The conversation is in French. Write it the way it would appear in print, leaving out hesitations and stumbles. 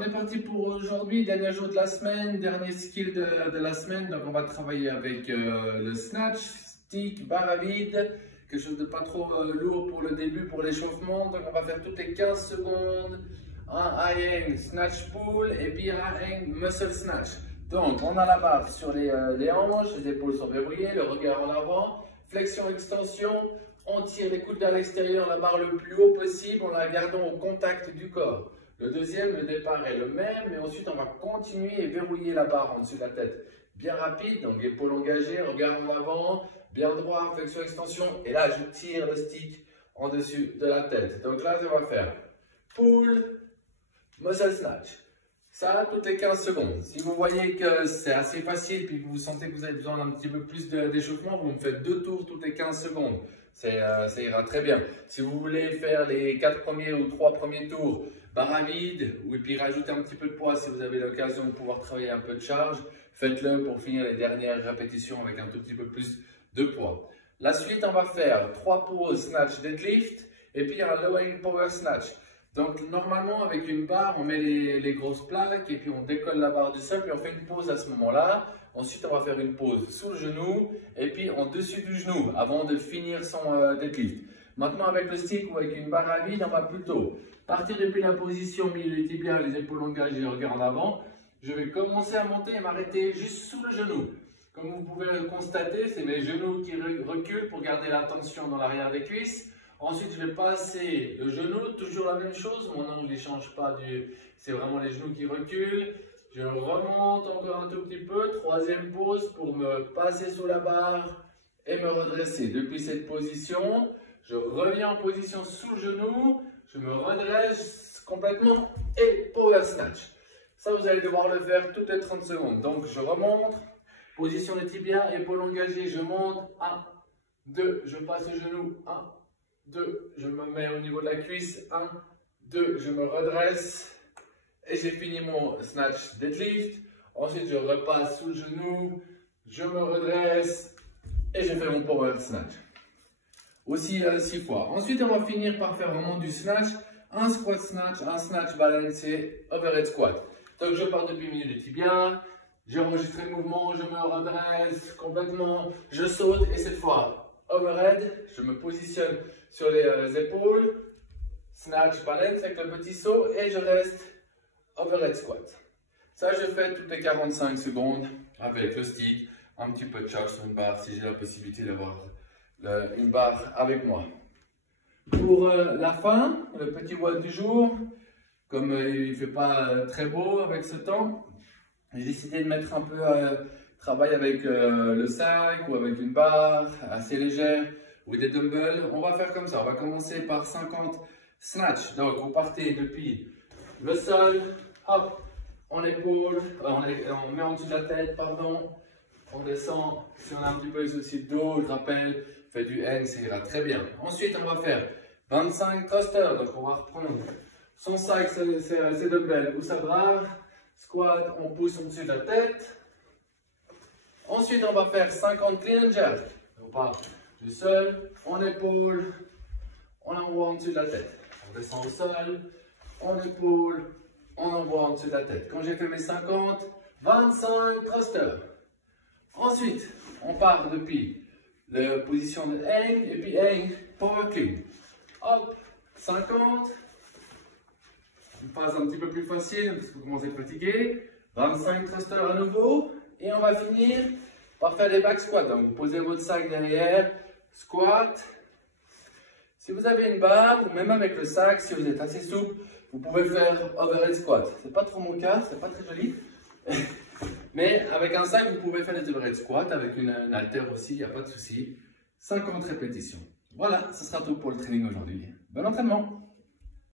On est parti pour aujourd'hui, dernier jour de la semaine, dernier skill de la semaine. Donc on va travailler avec le snatch, stick, barre à vide, quelque chose de pas trop lourd pour le début, pour l'échauffement. Donc on va faire toutes les 15 secondes un high hang snatch pull et puis un high hang muscle snatch. Donc on a la barre sur les hanches, les épaules sont verrouillées, le regard en avant, flexion, extension. On tire les coudes à l'extérieur, la barre le plus haut possible, en la gardant au contact du corps. Le deuxième, le départ est le même, mais ensuite on va continuer et verrouiller la barre en dessous de la tête. Bien rapide, donc épaules engagées, regard en avant, bien droit, flexion, extension. Et là, je tire le stick en dessus de la tête. Donc là, on va faire pull, muscle snatch. Ça, toutes les 15 secondes. Si vous voyez que c'est assez facile, puis vous sentez que vous avez besoin d'un petit peu plus d'échauffement, vous me faites 2 tours toutes les 15 secondes. Ça ira très bien. Si vous voulez faire les 4 premiers ou 3 premiers tours, barre à vide, et puis rajouter un petit peu de poids si vous avez l'occasion de pouvoir travailler un peu de charge, faites-le pour finir les dernières répétitions avec un tout petit peu plus de poids. La suite, on va faire 3 pauses snatch deadlift et puis un low hang power snatch. Donc normalement avec une barre, on met les grosses plaques et puis on décolle la barre du sol, puis on fait une pause à ce moment-là. Ensuite, on va faire une pause sous le genou et puis en dessus du genou avant de finir son deadlift. Maintenant, avec le stick ou avec une barre à vide, on va plutôt partir depuis la position milieu des tibias, les épaules engagées, le regard en avant. Je vais commencer à monter et m'arrêter juste sous le genou. Comme vous pouvez le constater, c'est mes genoux qui reculent pour garder la tension dans l'arrière des cuisses. Ensuite, je vais passer le genou, toujours la même chose. Mon angle ne change pas, c'est vraiment les genoux qui reculent. Je remonte encore un tout petit peu. Troisième pause pour me passer sous la barre et me redresser. Depuis cette position, je reviens en position sous le genou. Je me redresse complètement et power snatch. Ça, vous allez devoir le faire toutes les 30 secondes. Donc, je remonte. Position des tibias, épaules engagées. Je monte. 1, 2, je passe le genou. 1, 2, je me mets au niveau de la cuisse. 1, 2, je me redresse. Et j'ai fini mon snatch deadlift. Ensuite, je repasse sous le genou. Je me redresse. Et je fais mon power snatch. Aussi 6 fois. Ensuite, on va finir par faire vraiment du snatch. Un squat snatch, un snatch balancé, overhead squat. Donc, je pars depuis le milieu des tibias. J'ai enregistré le mouvement, je me redresse complètement. Je saute et cette fois, overhead, je me positionne sur les épaules. Snatch balance avec le petit saut et je reste overhead squat. Ça, je fais toutes les 45 secondes avec le stick, un petit peu de charge sur une barre si j'ai la possibilité d'avoir une barre avec moi. Pour la fin, le petit WOD du jour, comme il ne fait pas très beau avec ce temps, j'ai décidé de mettre un peu travail avec le sac ou avec une barre assez légère ou des dumbbells. On va faire comme ça, on va commencer par 50 snatch. Donc vous partez depuis le sol, hop, on épaule, on met en dessous de la tête, pardon. On descend, si on a un petit peu les soucis de dos, je rappelle, fait du hang, ça ira très bien. Ensuite, on va faire 25 thrusters, donc on va reprendre son sac, ses dumbbells ou sa barre. Squat, on pousse en dessus de la tête. Ensuite, on va faire 50 clean and jerk. On part du sol, on épaule, on envoie en dessus de la tête. On descend au sol, on épaule, on envoie en dessus de la tête. Quand j'ai fait mes 50, 25 thrusters. Ensuite, on part depuis la position de hang et puis hang, power clean. Hop, 50. Une phase un petit peu plus facile parce que vous commencez à fatiguer. 25 thrusters à nouveau. Et on va finir par faire des back squats. Donc, vous posez votre sac derrière, squat. Si vous avez une barre ou même avec le sac, si vous êtes assez souple, vous pouvez faire overhead squat. C'est pas trop mon cas, c'est pas très joli. Mais avec un sac, vous pouvez faire des overhead squats. Avec une haltère aussi, il n'y a pas de souci. 50 répétitions. Voilà, ce sera tout pour le training aujourd'hui. Bon entraînement!